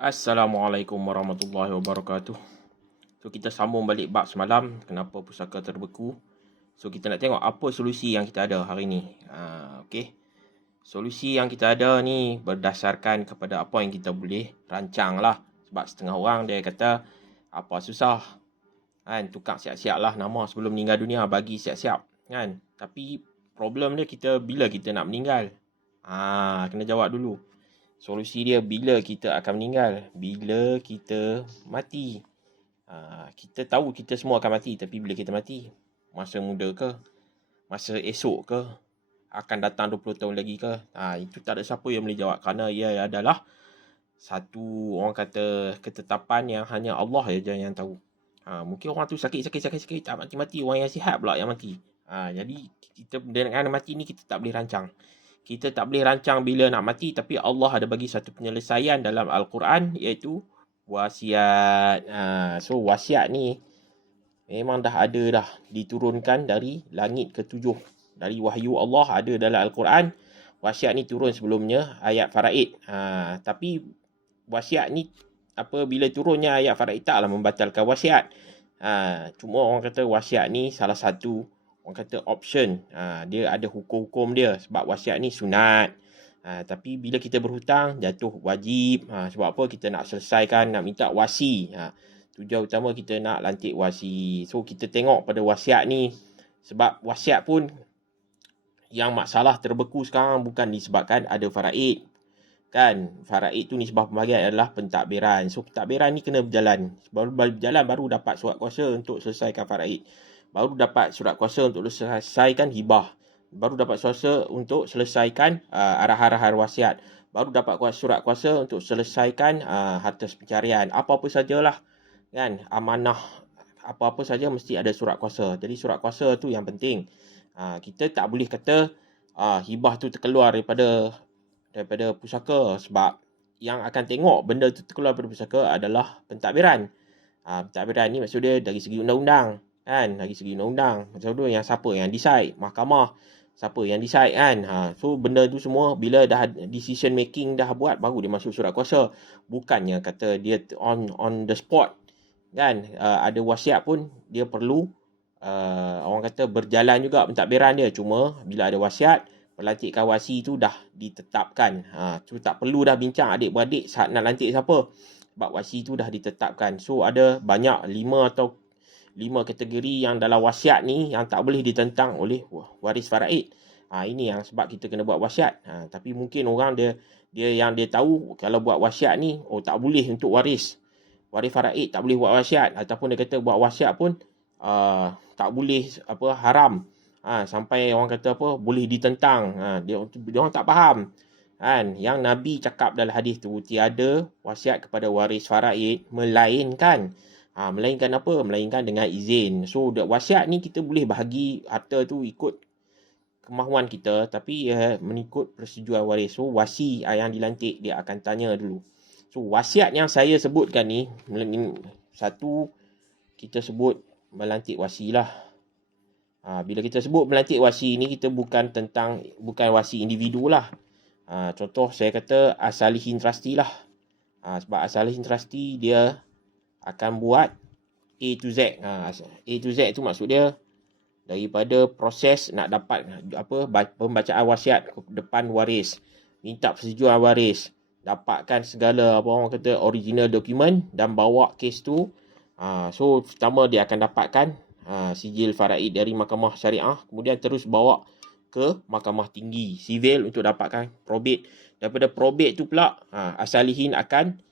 Assalamualaikum warahmatullahi wabarakatuh. So kita sambung balik bab semalam, kenapa pusaka terbeku. So kita nak tengok apa solusi yang kita ada hari ni. Okey. Solusi yang kita ada ni berdasarkan kepada apa yang kita boleh rancang lah. Sebab setengah orang dia kata apa susah kan, tukar siap-siap lah nama sebelum meninggal dunia, bagi siap-siap kan. Tapi problem dia kita bila kita nak meninggal. Kena jawab dulu. Solusi dia bila kita akan meninggal, bila kita mati. Kita tahu kita semua akan mati, tapi bila kita mati, masa muda ke, masa esok ke, akan datang 20 tahun lagi ke, itu tak ada siapa yang boleh jawab, kerana ia adalah satu, orang kata, ketetapan yang hanya Allah saja yang tahu. Mungkin orang tu sakit, tak mati-mati, orang yang sihat pula yang mati. Jadi kita dengan mati ni kita tak boleh rancang. Kita tak boleh rancang bila nak mati, tapi Allah ada bagi satu penyelesaian dalam Al-Quran, iaitu wasiat. So wasiat ni memang dah ada dah diturunkan dari langit ketujuh. Dari wahyu Allah ada dalam Al-Quran. Wasiat ni turun sebelumnya ayat faraid. Tapi wasiat ni bila turunnya ayat faraid taklah membatalkan wasiat. Cuma orang kata wasiat ni salah satu, orang kata option. Dia ada hukum-hukum dia. Sebab wasiat ni sunat. Tapi bila kita berhutang, jatuh wajib. Sebab apa? Kita nak selesaikan, nak minta wasi. Tujuan utama kita nak lantik wasi. So kita tengok pada wasiat ni. Sebab wasiat pun yang masalah terbeku sekarang bukan disebabkan ada faraid. Kan? Faraid tu nisbah pembagian adalah pentadbiran. So pentadbiran ni kena berjalan. Baru berjalan baru dapat surat kuasa untuk selesaikan faraid. Baru dapat surat kuasa untuk selesaikan hibah. Baru dapat kuasa untuk selesaikan arahan-arahan wasiat. Baru dapat surat kuasa untuk selesaikan harta pencarian. Apa-apa sajalah. Kan? Amanah. Apa-apa saja mesti ada surat kuasa. Jadi surat kuasa tu yang penting. Kita tak boleh kata hibah tu terkeluar daripada pusaka. Sebab yang akan tengok benda tu terkeluar daripada pusaka adalah pentadbiran. Pentadbiran ni maksud dia dari segi undang-undang. Kan, dari segi undang-undang. Macam tu yang siapa yang decide? Mahkamah. Siapa yang decide kan? So benda tu semua bila dah decision making dah buat, baru dia masuk surat kuasa. Bukannya kata dia on the spot. Kan? Ada wasiat pun dia perlu orang kata berjalan juga pentadbiran dia. Cuma bila ada wasiat, pelantikan wasi tu dah ditetapkan. Tu tak perlu dah bincang adik-beradik saat nak lantik siapa. Sebab wasi tu dah ditetapkan. So ada banyak 5 kategori yang dalam wasiat ni yang tak boleh ditentang oleh waris faraid. Ini yang sebab kita kena buat wasiat. Tapi mungkin orang dia yang dia tahu kalau buat wasiat ni tak boleh untuk waris faraid, tak boleh buat wasiat, ataupun dia kata buat wasiat pun tak boleh haram. Sampai orang kata boleh ditentang. Dia orang tak faham. Kan, yang Nabi cakap dalam hadis tu, tiada wasiat kepada waris faraid melainkan apa? Melainkan dengan izin. So wasiat ni kita boleh bahagi harta tu ikut kemahuan kita, tapi mengikut persetujuan waris. So wasi yang dilantik dia akan tanya dulu. So wasiat yang saya sebutkan ni, satu kita sebut melantik wasi lah. Bila kita sebut melantik wasi ni, kita bukan wasi individu lah. Contoh saya kata As-Salihin Trustee lah. Sebab As-Salihin Trustee dia akan buat A to Z. A to Z tu maksud dia daripada proses nak dapat pembacaan wasiat depan waris, minta persetujuan waris, dapatkan segala orang kata original dokumen dan bawa kes tu. So pertama dia akan dapatkan sijil faraid dari mahkamah syariah, kemudian terus bawa ke mahkamah tinggi sivil untuk dapatkan probate. Daripada probate tu pula As-Salihin akan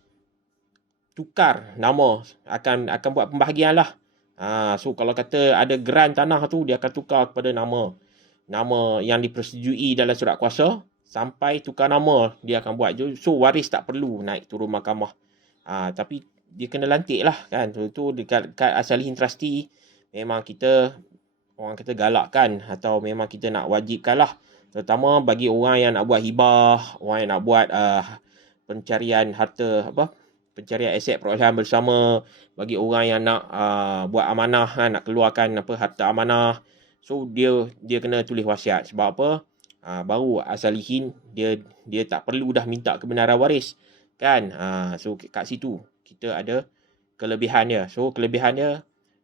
tukar nama, akan buat pembahagian lah. So kalau kata ada geran tanah tu, dia akan tukar kepada nama yang dipersetujui dalam surat kuasa. Sampai tukar nama dia akan buat. So waris tak perlu naik turun mahkamah. Tapi dia kena lantik lah kan. Tu dekat As-Salihin Trustee memang kita orang kata galakkan, atau memang kita nak wajibkan lah. Terutama bagi orang yang nak buat hibah, orang yang nak buat pencarian harta pencarian aset perolehan bersama, bagi orang yang nak buat amanah, nak keluarkan harta amanah. So dia kena tulis wasiat. Sebab apa? Baru As-Salihin dia tak perlu dah minta kebenaran waris. kan. So kat situ kita ada kelebihan dia. So kelebihan dia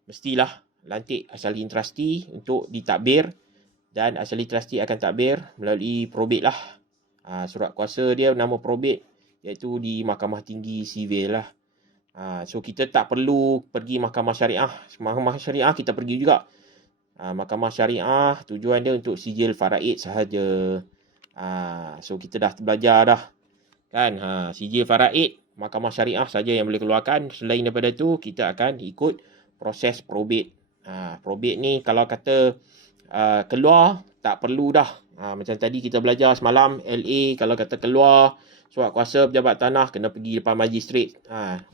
mestilah lantik asali trustee untuk ditadbir, dan asali trustee akan takbir melalui probate lah. Surat kuasa dia nama probate, iaitu di Mahkamah Tinggi Sivil lah. So kita tak perlu pergi Mahkamah Syariah. Mahkamah Syariah kita pergi juga. Mahkamah Syariah tujuan dia untuk sijil faraid sahaja. So kita dah belajar dah kan. Sijil faraid Mahkamah Syariah saja yang boleh keluarkan. Selain daripada tu kita akan ikut proses probate. Probate ni kalau kata keluar tak perlu dah. Macam tadi kita belajar semalam LA, kalau kata keluar surat kuasa pejabat tanah kena pergi depan magistrat.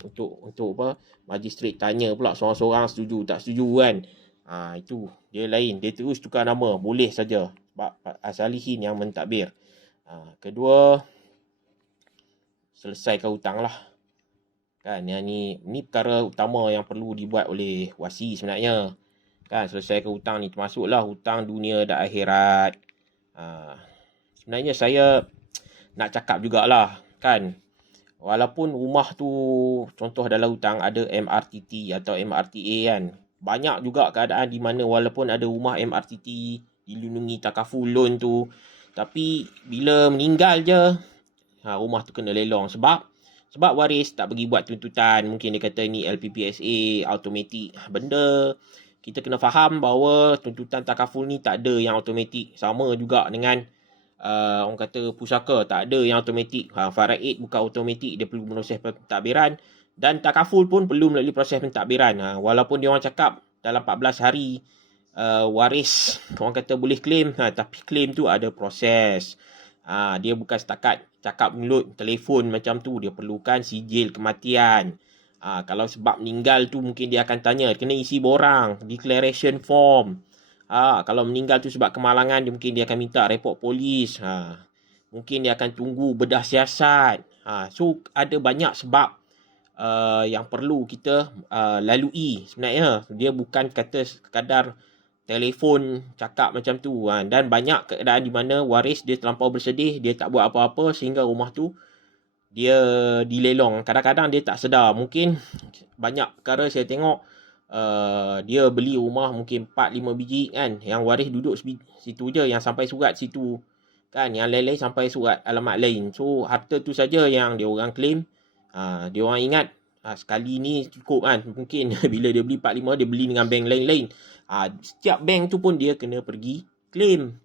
Untuk apa? Magistrat tanya pula seorang-seorang setuju tak setuju kan. Itu dia lain, dia terus tukar nama boleh saja sebab asalihin yang mentadbir. Kedua, selesaikan hutang lah kan. Yang ni perkara utama yang perlu dibuat oleh wasi sebenarnya kan. Selesaikan hutang ni termasuklah hutang dunia dan akhirat. Sebenarnya saya nak cakap jugalah kan, walaupun rumah tu contoh dalam hutang ada MRTT atau MRTA kan, banyak juga keadaan di mana walaupun ada rumah MRTT dilindungi takaful loan tu, tapi bila meninggal je rumah tu kena lelong sebab waris tak pergi buat tuntutan. Mungkin dia kata ni LPPSA automatik. Benda kita kena faham bahawa tuntutan takaful ni tak ada yang automatik. Sama juga dengan orang kata pusaka, tak ada yang automatik. Faraid bukan automatik, dia perlu proses pentadbiran, dan takaful pun perlu melalui proses pentadbiran. Walaupun dia orang cakap dalam 14 hari waris orang kata boleh claim, tapi claim tu ada proses. Dia bukan setakat cakap mulut, telefon macam tu. Dia perlukan sijil kematian. Kalau sebab meninggal tu mungkin dia akan tanya, kena isi borang, declaration form. Kalau meninggal tu sebab kemalangan, mungkin dia akan minta report polis. Mungkin dia akan tunggu bedah siasat. So ada banyak sebab yang perlu kita lalui sebenarnya. Dia bukan kata sekadar telefon cakap macam tu. Dan banyak keadaan di mana waris dia terlampau bersedih, dia tak buat apa-apa sehingga rumah tu dia dilelong. Kadang-kadang dia tak sedar. Mungkin banyak perkara saya tengok, dia beli rumah mungkin 4-5 biji kan, yang waris duduk situ je, yang sampai surat situ kan, yang lain-lain sampai surat alamat lain. So harta tu saja yang dia orang claim. Dia orang ingat sekali ni cukup kan. Mungkin bila dia beli 4-5, dia beli dengan bank lain-lain. Setiap bank tu pun dia kena pergi claim.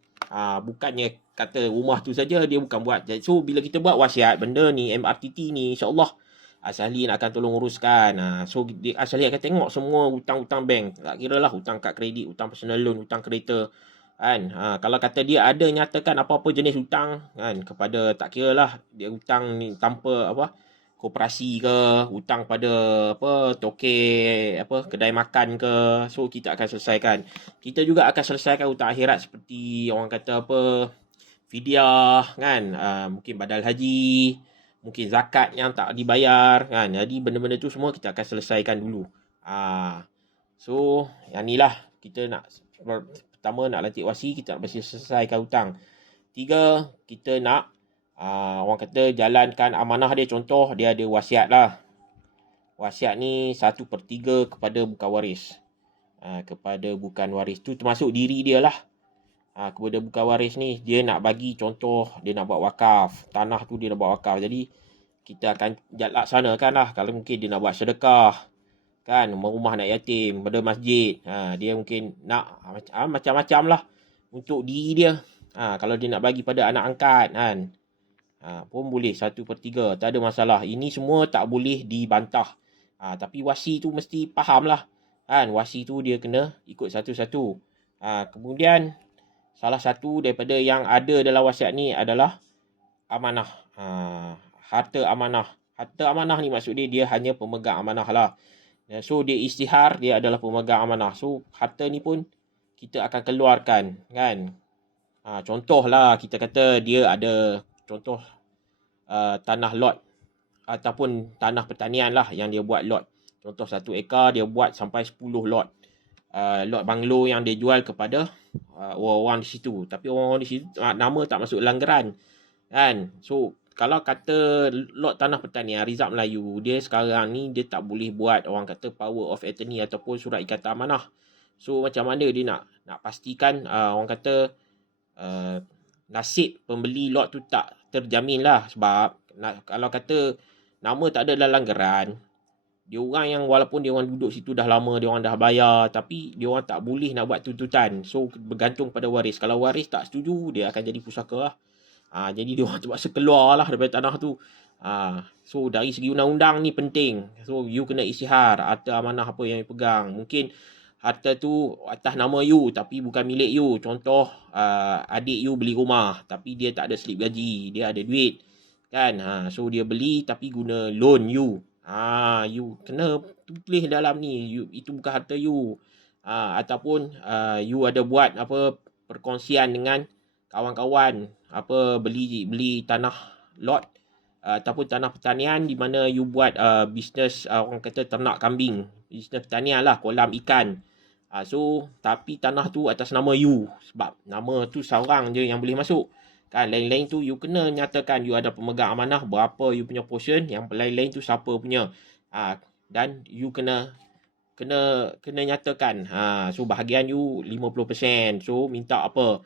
Bukannya kata rumah tu saja dia bukan buat. So bila kita buat wasiat benda ni, MRTT ni, insyaAllah Asali akan tolong uruskan. So Asali akan tengok semua hutang-hutang bank. Tak kira lah hutang kad kredit, hutang personal loan, hutang kereta kan. Kalau kata dia ada nyatakan apa-apa jenis hutang kan, kepada tak kira lah dia hutang ni tanpa apa, koperasi ke, hutang pada apa toke, apa kedai makan ke, so kita akan selesaikan. Kita juga akan selesaikan hutang akhirat seperti orang kata apa, fidyah kan, mungkin badal haji, mungkin zakat yang tak dibayar kan. Jadi benda-benda tu semua kita akan selesaikan dulu. So yang ni lah kita nak, pertama nak lantik wasi, kita nak selesaikan hutang. 3, kita nak orang kata jalankan amanah dia. Contoh dia ada wasiat lah. Wasiat ni 1/3 kepada bukan waris. Kepada bukan waris tu termasuk diri dia lah. Kepada bukan waris ni dia nak bagi contoh, dia nak buat wakaf. Tanah tu dia nak buat wakaf. Jadi kita akan laksanakan lah. Kalau mungkin dia nak buat sedekah kan, rumah anak yatim, pada masjid. Dia mungkin nak macam-macam lah untuk diri dia. Kalau dia nak bagi pada anak angkat kan, pun boleh 1/3, tak ada masalah. Ini semua tak boleh dibantah. Tapi wasi tu mesti faham lah kan. Wasi tu dia kena ikut satu-satu. Kemudian salah satu daripada yang ada dalam wasiat ni adalah amanah. Harta amanah. Harta amanah ni maksud dia hanya pemegang amanah lah. So dia istihar, dia adalah pemegang amanah. So harta ni pun kita akan keluarkan kan. Contoh lah kita kata dia ada contoh tanah lot ataupun tanah pertanian lah yang dia buat lot. Contoh 1 ekar dia buat sampai 10 lot. Lot banglo yang dia jual kepada orang-orang di situ. Tapi orang-orang di situ nama tak masuk langgaran kan. So kalau kata lot tanah pertanian Rizab Melayu, dia sekarang ni dia tak boleh buat orang kata power of attorney ataupun surat ikatan amanah. So macam mana dia nak pastikan orang kata nasib pembeli lot tu tak terjamin lah. Sebab kalau kata nama tak ada dalam geran, dia orang yang walaupun dia orang duduk situ dah lama, dia orang dah bayar, tapi dia orang tak boleh nak buat tuntutan. So bergantung pada waris. Kalau waris tak setuju, dia akan jadi pusaka lah. Jadi dia orang terpaksa keluar lah daripada tanah tu. So dari segi undang-undang ni penting. So you kena isytihar harta amanah apa yang you pegang. Mungkin harta tu atas nama you tapi bukan milik you. Contoh adik you beli rumah tapi dia tak ada slip gaji, dia ada duit kan. So dia beli tapi guna loan you. You kena tulis dalam ni, itu bukan harta you. Ataupun you ada buat apa perkongsian dengan kawan-kawan apa beli tanah lot ataupun tanah pertanian di mana you buat bisnes orang kata ternak kambing, bisnes pertanian lah, kolam ikan. So tapi tanah tu atas nama you, sebab nama tu seorang je yang boleh masuk kan. Lain-lain tu you kena nyatakan you ada pemegang amanah, berapa you punya portion, yang lain-lain tu siapa punya. Dan you kena nyatakan so bahagian you 50%, so minta apa.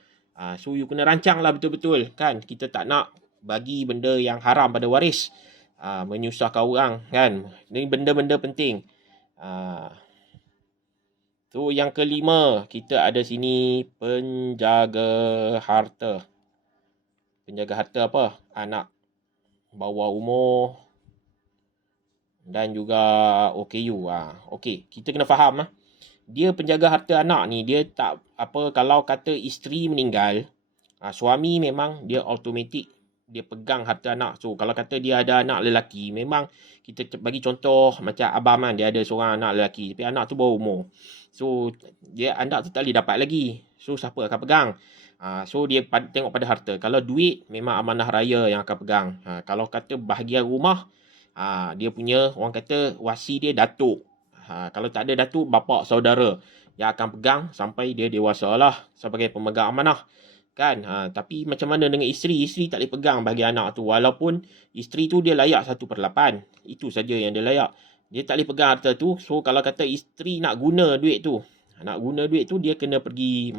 So you kena rancang lah betul-betul kan. Kita tak nak bagi benda yang haram pada waris, menyusahkan orang kan. Ini benda-benda penting. So yang kelima, kita ada sini penjaga harta. Penjaga harta apa? Anak bawah umur dan juga OKU. Okey, kita kena faham dia penjaga harta anak ni, dia tak apa, kalau kata isteri meninggal, suami memang dia automatik dia pegang harta anak. So kalau kata dia ada anak lelaki, memang kita bagi contoh macam abang kan, dia ada seorang anak lelaki tapi anak tu bawah umur. So dia anak tu tak boleh dapat lagi. So siapa akan pegang? So dia tengok pada harta. Kalau duit memang amanah raya yang akan pegang. Kalau kata bahagian rumah, dia punya orang kata wasi dia datuk. Kalau tak ada datuk, bapa saudara yang akan pegang sampai dia dewasa lah sebagai pemegang amanah kan. Tapi macam mana dengan isteri? Isteri tak boleh pegang bahagian anak tu, walaupun isteri tu dia layak 1/8. Itu saja yang dia layak. Dia tak boleh pegang harta tu. So kalau kata isteri nak guna duit tu, dia kena pergi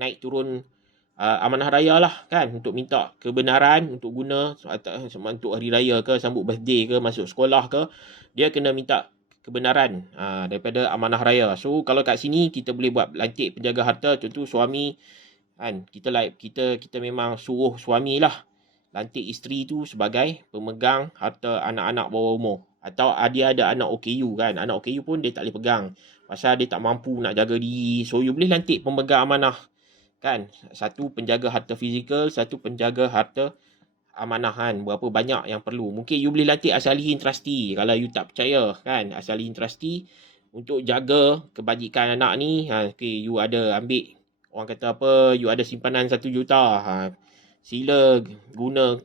naik turun amanah raya lah kan, untuk minta kebenaran untuk guna untuk hari raya ke, sambut birthday ke, masuk sekolah ke, dia kena minta kebenaran daripada amanah raya. So kalau kat sini kita boleh buat lantik penjaga harta. Contoh suami kan, kita memang suruh suami lah lantik isteri tu sebagai pemegang harta anak-anak bawah umur. Atau dia ada anak OKU kan, anak OKU pun dia tak boleh pegang pasal dia tak mampu nak jaga diri. So you boleh lantik pemegang amanah kan, satu penjaga harta fizikal, satu penjaga harta amanah kan. Berapa banyak yang perlu. Mungkin you boleh lantik asalihin trustee kalau you tak percaya kan. Asalihin trustee untuk jaga kebajikan anak ni. Okay, you ada ambil, orang kata apa, you ada simpanan 1 juta. Sila guna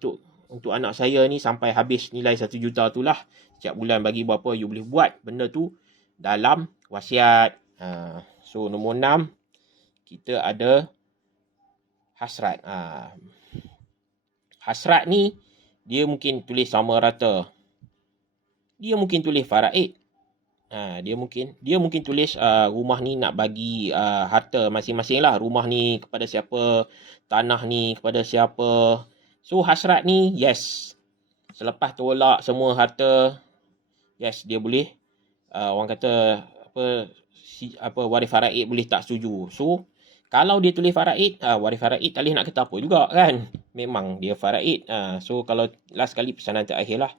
untuk anak saya ni sampai habis nilai 1 juta tu lah. Setiap bulan bagi berapa, you boleh buat benda tu dalam wasiat. So nombor 6, kita ada hasrat. Hasrat ni dia mungkin tulis sama rata. Dia mungkin tulis faraid. Dia mungkin tulis rumah ni nak bagi harta masing-masing lah. Rumah ni kepada siapa, tanah ni kepada siapa. So hasrat ni yes. Selepas tolak semua harta, yes dia boleh orang kata apa waris faraid boleh tak setuju. So kalau dia tulis faraid, waris faraid tak boleh nak kata apa juga kan. Memang dia faraid. So kalau last kali pesanan terakhir lah.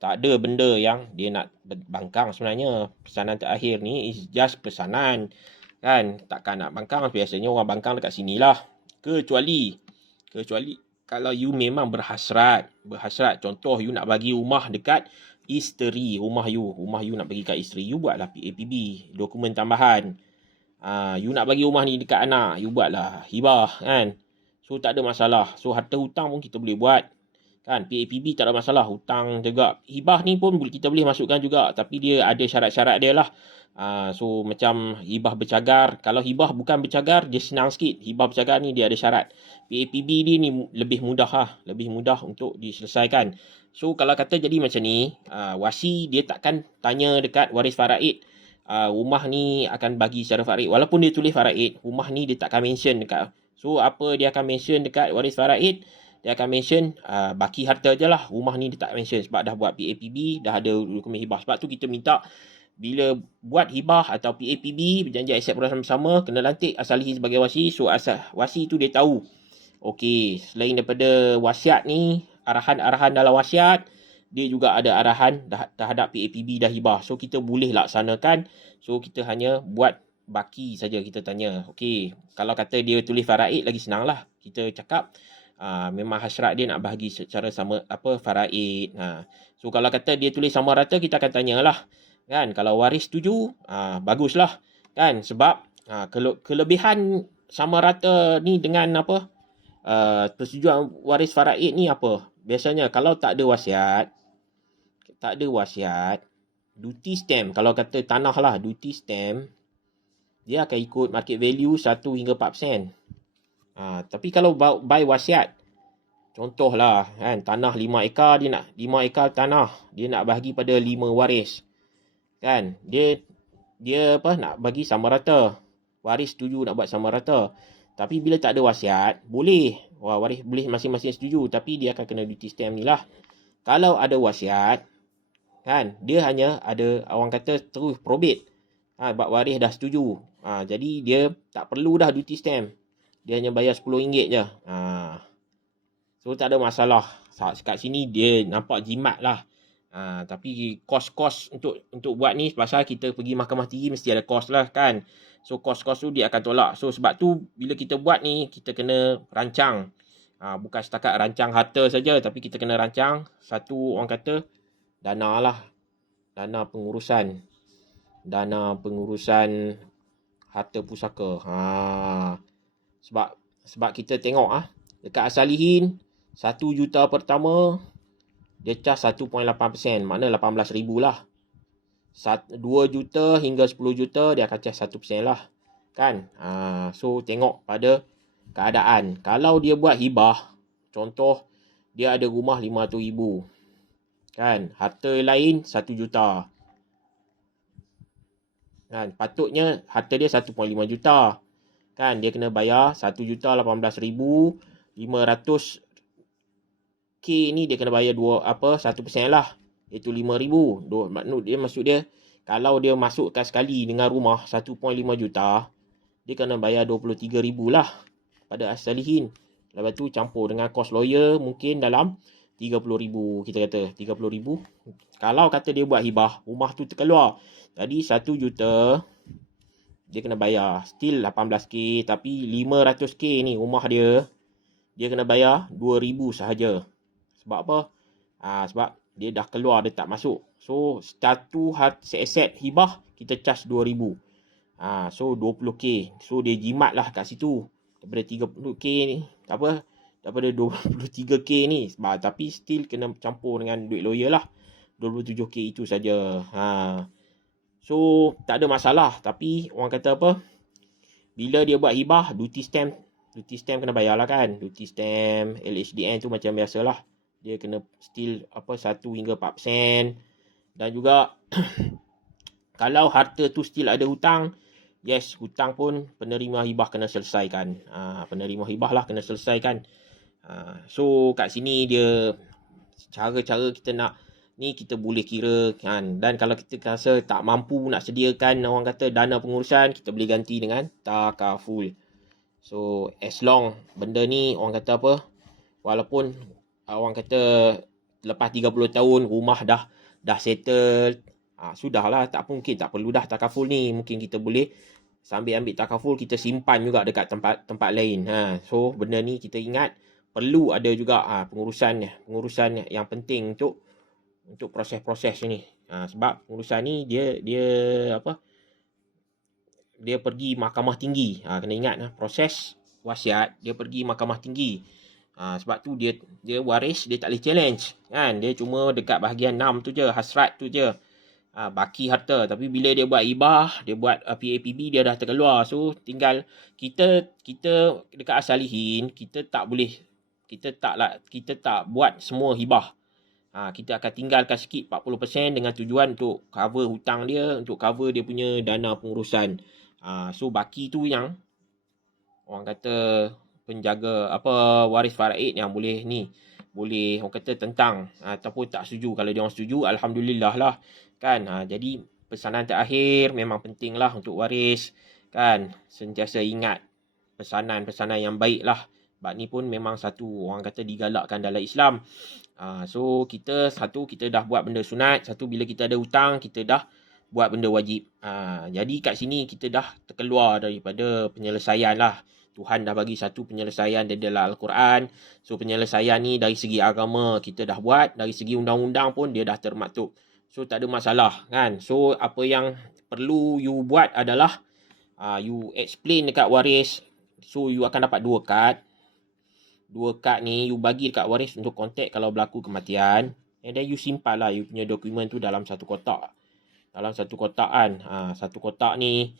Tak ada benda yang dia nak bangkang sebenarnya. Pesanan terakhir ni is just pesanan kan. Takkan nak bangkang. Biasanya orang bangkang dekat sini lah. Kecuali kalau you memang berhasrat. Contoh you nak bagi rumah dekat isteri. Rumah you nak bagi kat isteri. You buatlah PAPB, dokumen tambahan. You nak bagi rumah ni dekat anak, you buatlah hibah kan. So tak ada masalah. So harta hutang pun kita boleh buat. Kan, PAPB tak ada masalah, hutang juga. Hibah ni pun kita boleh masukkan juga, tapi dia ada syarat-syarat dia lah. So macam hibah bercagar, kalau hibah bukan bercagar dia senang sikit. Hibah bercagar ni dia ada syarat. PAPB ni lebih mudah lah, lebih mudah untuk diselesaikan. So kalau kata jadi macam ni, wasi dia takkan tanya dekat waris faraid, rumah ni akan bagi secara faraid. Walaupun dia tulis faraid, rumah ni dia takkan mention dekat. So apa dia akan mention dekat waris faraid? Dia akan mention baki harta je lah. Rumah ni dia tak mention sebab dah buat PAPB, dah ada dokumen hibah. Sebab tu kita minta bila buat hibah atau PAPB, berjanji accept bersama-sama, kena lantik asalihin sebagai wasi. So wasi tu dia tahu. Okey, selain daripada wasiat ni, arahan-arahan dalam wasiat, dia juga ada arahan terhadap PAPB dah hibah. So kita boleh laksanakan. So kita hanya buat baki saja, kita tanya. Okey, kalau kata dia tulis faraid lagi senang lah. Kita cakap memang hasrat dia nak bahagi secara sama faraid. So kalau kata dia tulis sama rata, kita akan tanyalah. Kan, kalau waris setuju, baguslah. Kan, sebab kelebihan sama rata ni dengan persetujuan waris faraid ni apa? Biasanya kalau tak ada wasiat, duty stamp, kalau kata tanah lah, duty stamp dia akan ikut market value 1 hingga 4%. Tapi kalau by wasiat, contohlah kan, tanah 5 ekar, dia nak 5 ekar tanah, dia nak bahagi pada 5 waris. Kan, dia nak bagi sama rata. Waris setuju nak buat sama rata. Tapi bila tak ada wasiat, boleh. Waris boleh masing-masing setuju, tapi dia akan kena duty stamp ni lah. Kalau ada wasiat, kan, dia hanya ada, orang kata, terus probate. Sebab waris dah setuju. Jadi dia tak perlu dah duty stamp. Dia hanya bayar RM10 je. So tak ada masalah. Kat sini dia nampak jimat lah. Tapi kos-kos untuk buat ni, pasal kita pergi mahkamah tinggi mesti ada kos lah kan. So kos-kos tu dia akan tolak. So sebab tu bila kita buat ni, kita kena rancang. Bukan setakat rancang harta saja, tapi kita kena rancang satu, orang kata, dana lah. Dana pengurusan harta pusaka. Sebab kita tengok dekat asalihin 1 juta pertama dia cas 1.8%, makna 18,000 lah. 2 juta hingga 10 juta dia akan cas 1% lah. Kan? So tengok pada keadaan. Kalau dia buat hibah, contoh dia ada rumah 500,000. Kan? Harta lain 1 juta. Kan? Patutnya harta dia 1.5 juta. Kan, dia kena bayar 1,18,500K ni dia kena bayar 1% lah, iaitu 5,000. Maksud dia kalau dia masukkan sekali dengan rumah 1.5 juta, dia kena bayar 23,000 lah pada asalihin. Lepas tu campur dengan kos lawyer mungkin dalam 30,000, kita kata 30,000. Kalau kata dia buat hibah, rumah tu terkeluar, tadi 1 juta dia kena bayar still 18K, tapi 500K ni rumah dia kena bayar 2,000 sahaja. Sebab apa? Sebab dia dah keluar, dia tak masuk. So satu aset hibah kita charge 2,000. So 20K. So dia jimat lah kat situ. Daripada 30K ni, daripada 23K ni. Tapi still kena campur dengan duit lawyer lah. 27K itu saja. So tak ada masalah. Tapi orang kata apa, bila dia buat hibah, duty stamp kena bayar lah kan. Duty stamp, LHDN tu macam biasalah. Dia kena still 1 hingga 4%. Dan juga kalau harta tu still ada hutang, yes, hutang pun penerima hibah kena selesaikan. Penerima hibah lah kena selesaikan. So kat sini dia cara-cara kita nak ni, kita boleh kira kan. Dan kalau kita rasa tak mampu nak sediakan, orang kata, dana pengurusan, kita boleh ganti dengan takaful. So as long benda ni, orang kata apa, walaupun orang kata lepas 30 tahun rumah dah settle, sudahlah, tak mungkin, tak perlu dah takaful ni. Mungkin kita boleh sambil ambil takaful, kita simpan juga dekat tempat lain. So benda ni kita ingat perlu ada juga pengurusan yang penting untuk proses-proses ni. Sebab pengurusan ni dia pergi mahkamah tinggi. Kena ingat proses wasiat dia pergi mahkamah tinggi. Sebab tu dia waris, dia tak boleh challenge kan. Dia cuma dekat bahagian 6 tu je, hasrat tu je. Baki harta. Tapi bila dia buat hibah, dia buat PAPB, dia dah terkeluar. So tinggal kita dekat asalihin, kita tak buat semua hibah. Kita akan tinggalkan sikit 40% dengan tujuan untuk cover hutang dia, untuk cover dia punya dana pengurusan. So baki tu yang orang kata penjaga waris faraid yang boleh orang kata tentang ataupun tak setuju. Kalau dia orang setuju, alhamdulillah lah kan. Jadi pesanan terakhir memang penting lah untuk waris kan, sentiasa ingat pesanan-pesanan yang baik lah. Sebab ni pun memang satu orang kata digalakkan dalam Islam. So kita dah buat benda sunat, satu bila kita ada hutang kita dah buat benda wajib. Jadi kat sini kita dah terkeluar daripada penyelesaian lah. Tuhan dah bagi satu penyelesaian dari dalam Al-Quran. So penyelesaian ni dari segi agama kita dah buat, dari segi undang-undang pun dia dah termaktub. So tak ada masalah kan. So apa yang perlu you buat adalah you explain dekat waris. So you akan dapat 2 kad. 2 kad ni you bagi dekat waris untuk kontak kalau berlaku kematian. And then you simpan lah you punya dokumen tu dalam satu kotak. Dalam satu kotak kan. Satu kotak ni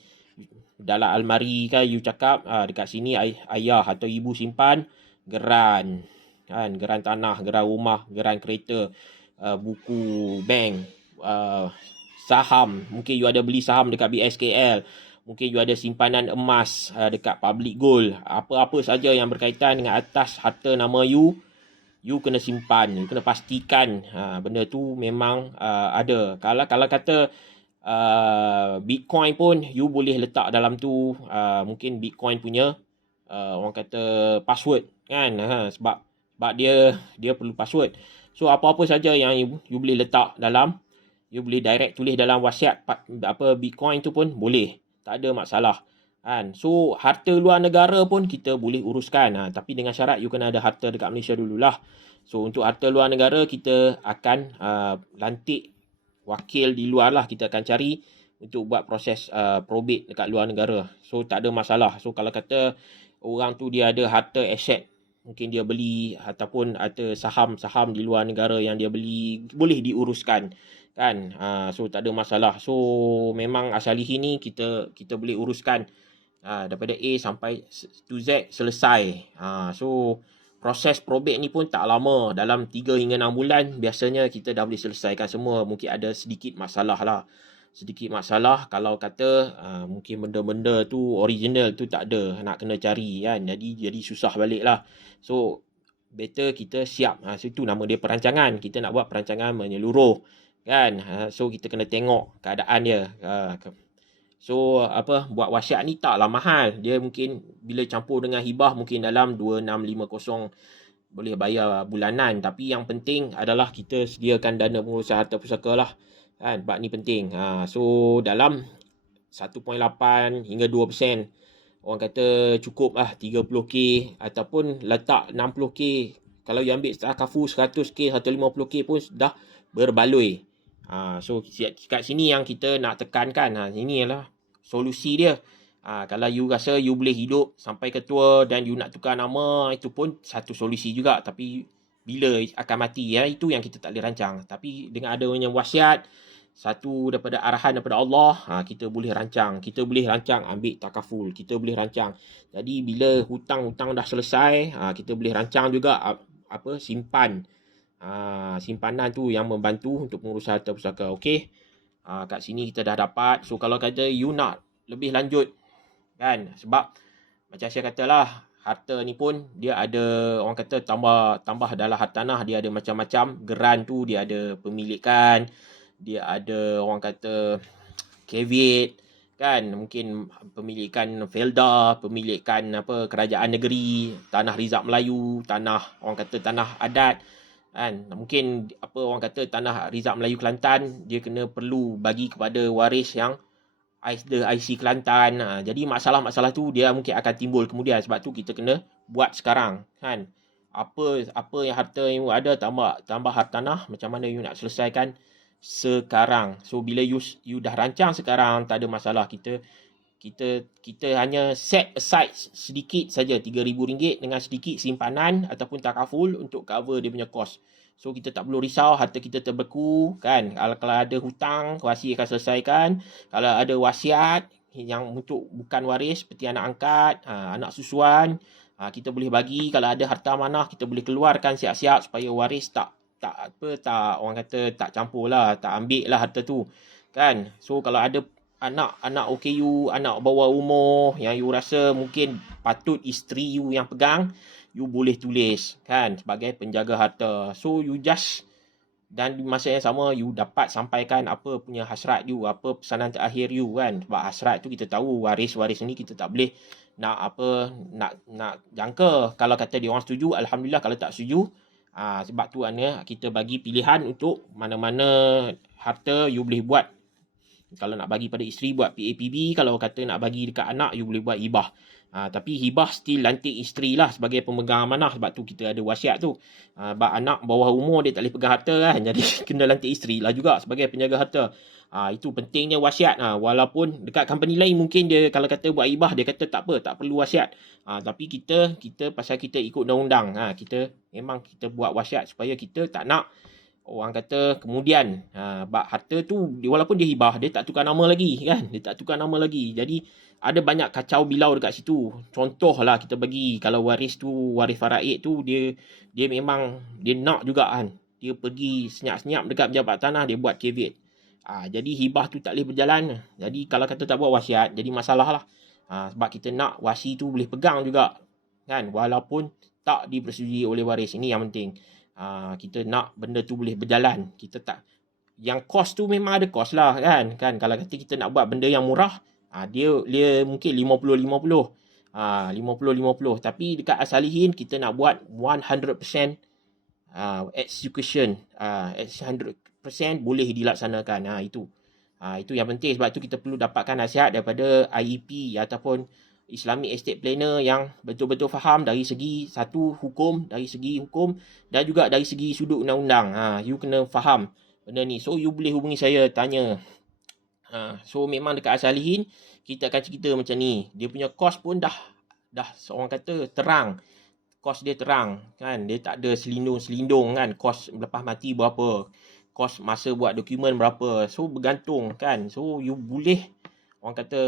dalam almari kan you cakap dekat sini ayah atau ibu simpan geran kan, geran tanah, geran rumah, geran kereta, buku bank, saham. Mungkin you ada beli saham dekat BSKL. Mungkin you ada simpanan emas dekat Public Gold. Apa-apa saja yang berkaitan dengan atas harta nama you kena simpan. You kena pastikan benda tu memang ada. Kalau kata Bitcoin pun you boleh letak dalam tu mungkin Bitcoin punya orang kata password kan. Sebab dia perlu password. So apa-apa saja yang you boleh letak dalam, you boleh direct tulis dalam wasiat Bitcoin tu pun boleh. Tak ada masalah kan. So harta luar negara pun kita boleh uruskan, tapi dengan syarat you kena ada harta dekat Malaysia dululah. So untuk harta luar negara kita akan lantik wakil di luar lah. Kita akan cari untuk buat proses probate dekat luar negara. So tak ada masalah. So kalau kata orang tu dia ada harta aset, mungkin dia beli ataupun ada saham-saham di luar negara yang dia beli, boleh diuruskan kan. So tak ada masalah. So memang asalihin ni kita boleh uruskan daripada A sampai to Z selesai. So proses probate ni pun tak lama, dalam 3 hingga 6 bulan biasanya kita dah boleh selesaikan semua. Mungkin ada sedikit masalah lah. Sedikit masalah kalau kata mungkin benda-benda tu original tu tak ada, nak kena cari kan. Jadi susah balik lah. So better kita siap. So itu nama dia perancangan. Kita nak buat perancangan menyeluruh kan. So kita kena tengok keadaan dia. So buat wasiat ni taklah mahal. Dia mungkin bila campur dengan hibah mungkin dalam 2650 boleh bayar bulanan. Tapi yang penting adalah kita sediakan dana pengurusan harta pusaka lah kan. Sebab ni penting. So dalam 1.8 hingga 2%, orang kata cukup lah 30k ataupun letak 60k. Kalau you ambil kafu 100k, 150k pun dah berbaloi. So kat sini yang kita nak tekankan, ini adalah solusi dia. Kalau you rasa you boleh hidup sampai ketua dan you nak tukar nama, itu pun satu solusi juga. Tapi bila akan mati, itu yang kita tak boleh rancang. Tapi dengan adanya wasiat, satu daripada arahan daripada Allah, kita boleh rancang. Kita boleh rancang ambil takaful. Kita boleh rancang. Jadi bila hutang-hutang dah selesai, kita boleh rancang juga simpan. Simpanan tu yang membantu untuk pengurusan harta pusaka. Okey. Kat sini kita dah dapat. So kalau kata you nak lebih lanjut kan, sebab macam saya katalah, harta ni pun dia ada orang kata tambah dalam hartanah, dia ada macam-macam. Geran tu dia ada pemilikan, dia ada orang kata caveat kan, mungkin pemilikan Felda, pemilikan kerajaan negeri, tanah Rizab Melayu, tanah orang kata tanah adat kan. Mungkin orang kata tanah Rizab Melayu Kelantan, dia kena perlu bagi kepada waris yang IC Kelantan. Jadi masalah-masalah tu dia mungkin akan timbul kemudian. Sebab tu kita kena buat sekarang kan. Apa yang harta yang ada, tambah hartanah, macam mana you nak selesaikan sekarang. So bila you dah rancang sekarang, tak ada masalah. Kita kita hanya set aside sedikit saja RM3,000 dengan sedikit simpanan ataupun takaful untuk cover dia punya kos. So kita tak perlu risau harta kita terbeku kan. Kalau ada hutang, wasi akan selesaikan. Kalau ada wasiat yang untuk bukan waris seperti anak angkat, anak susuan, kita boleh bagi. Kalau ada harta amanah, kita boleh keluarkan siap-siap supaya waris tak orang kata tak campur lah, tak ambil lah harta tu kan. So kalau ada anak OKU, anak bawah umur yang you rasa mungkin patut isteri you yang pegang, you boleh tulis kan sebagai penjaga harta. So you just, dan di masa yang sama you dapat sampaikan apa punya hasrat you, apa pesanan terakhir you kan. Sebab hasrat tu kita tahu waris-waris ni kita tak boleh nak jangka. Kalau kata dia orang setuju, alhamdulillah. Kalau tak setuju, sebab tu kita bagi pilihan untuk mana-mana harta you boleh buat. Kalau nak bagi pada isteri, buat PAPB. Kalau kata nak bagi dekat anak, you boleh buat hibah. Tapi hibah still lantik isteri lah sebagai pemegang amanah. Sebab tu kita ada wasiat tu. Sebab anak bawah umur dia tak boleh pegang harta kan. Jadi kena lantik isteri lah juga sebagai penjaga harta. Itu pentingnya wasiat. Walaupun dekat company lain mungkin dia kalau kata buat hibah, dia kata tak apa, tak perlu wasiat. Tapi kita pasal kita ikut undang-undang. Kita kita buat wasiat supaya kita tak nak orang kata kemudian harta tu walaupun dia hibah, dia tak tukar nama lagi kan. Dia tak tukar nama lagi. Jadi ada banyak kacau bilau dekat situ. Contohlah kita bagi kalau waris faraid tu dia memang dia nak juga kan. Dia pergi senyap-senyap dekat pejabat tanah, dia buat caveat. Jadi hibah tu tak boleh berjalan. Jadi kalau kata tak buat wasiat, jadi masalah lah. Sebab kita nak wasi tu boleh pegang juga kan, walaupun tak dipersetujui oleh waris. Ini yang penting. Kita nak benda tu boleh berjalan. Kita tak, yang kos tu memang ada kos lah kan. Kalau kata kita nak buat benda yang murah, dia mungkin 50-50. 50-50. Tapi dekat As-Salihin kita nak buat 100% execution. 100% boleh dilaksanakan. Itu yang penting. Sebab tu kita perlu dapatkan nasihat daripada IEP ataupun Islamic Estate Planner yang betul-betul faham dari segi hukum dan juga dari segi sudut undang-undang. You kena faham benda ni. So you boleh hubungi saya, tanya. So memang dekat As-Salihin kita akan cerita macam ni. Dia punya kos pun dah orang kata terang. Kos dia terang kan. Dia tak ada selindung kan. Kos lepas mati berapa, kos masa buat dokumen berapa. So bergantung kan. So you boleh orang kata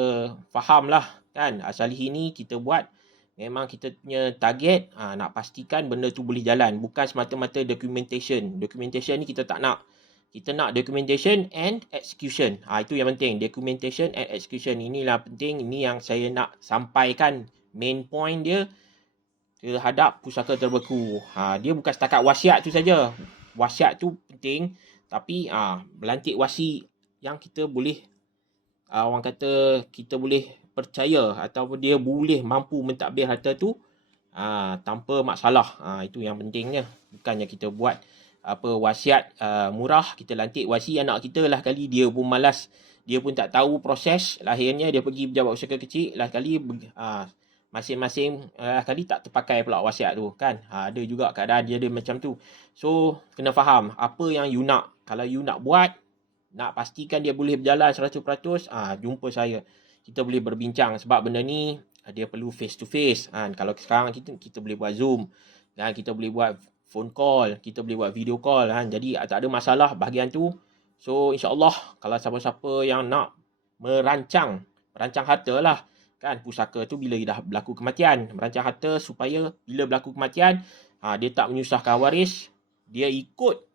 faham lah kan. As-Salihin ni kita buat memang kita punya target nak pastikan benda tu boleh jalan. Bukan semata-mata documentation. Documentation ni kita tak nak. Kita nak documentation and execution. Itu yang penting. Documentation and execution. Inilah penting. Ini yang saya nak sampaikan. Main point dia terhadap pusaka terbeku. Dia bukan setakat wasiat tu saja. Wasiat tu penting. Tapi melantik wasi yang kita boleh orang kata kita boleh percaya ataupun dia boleh mampu mentadbir harta tu tanpa masalah. Itu yang pentingnya. Bukannya kita buat wasiat murah, kita lantik wasi anak kita lah kali dia pun malas, dia pun tak tahu proses lahirnya, dia pergi pejabat usaha kecil lah kali masing-masing kali tak terpakai pula wasiat tu kan. Ada juga keadaan dia ada macam tu. So kena faham apa yang you nak. Kalau you nak buat, nak pastikan dia boleh berjalan 100%, jumpa saya. Kita boleh berbincang sebab benda ni dia perlu face to face kan. Kalau sekarang kita boleh buat Zoom kan, kita boleh buat phone call, kita boleh buat video call kan. Jadi tak ada masalah bahagian tu. So insya-Allah kalau siapa-siapa yang nak merancang harta lah kan, pusaka tu bila dah berlaku kematian, merancang harta supaya bila berlaku kematian dia tak menyusahkan waris, dia ikut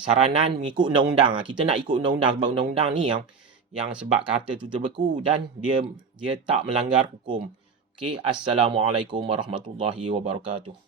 saranan mengikut undang-undang. Kita nak ikut undang-undang sebab undang-undang ni yang sebab harta tu terbeku dan dia tak melanggar hukum. Okey, assalamualaikum warahmatullahi wabarakatuh.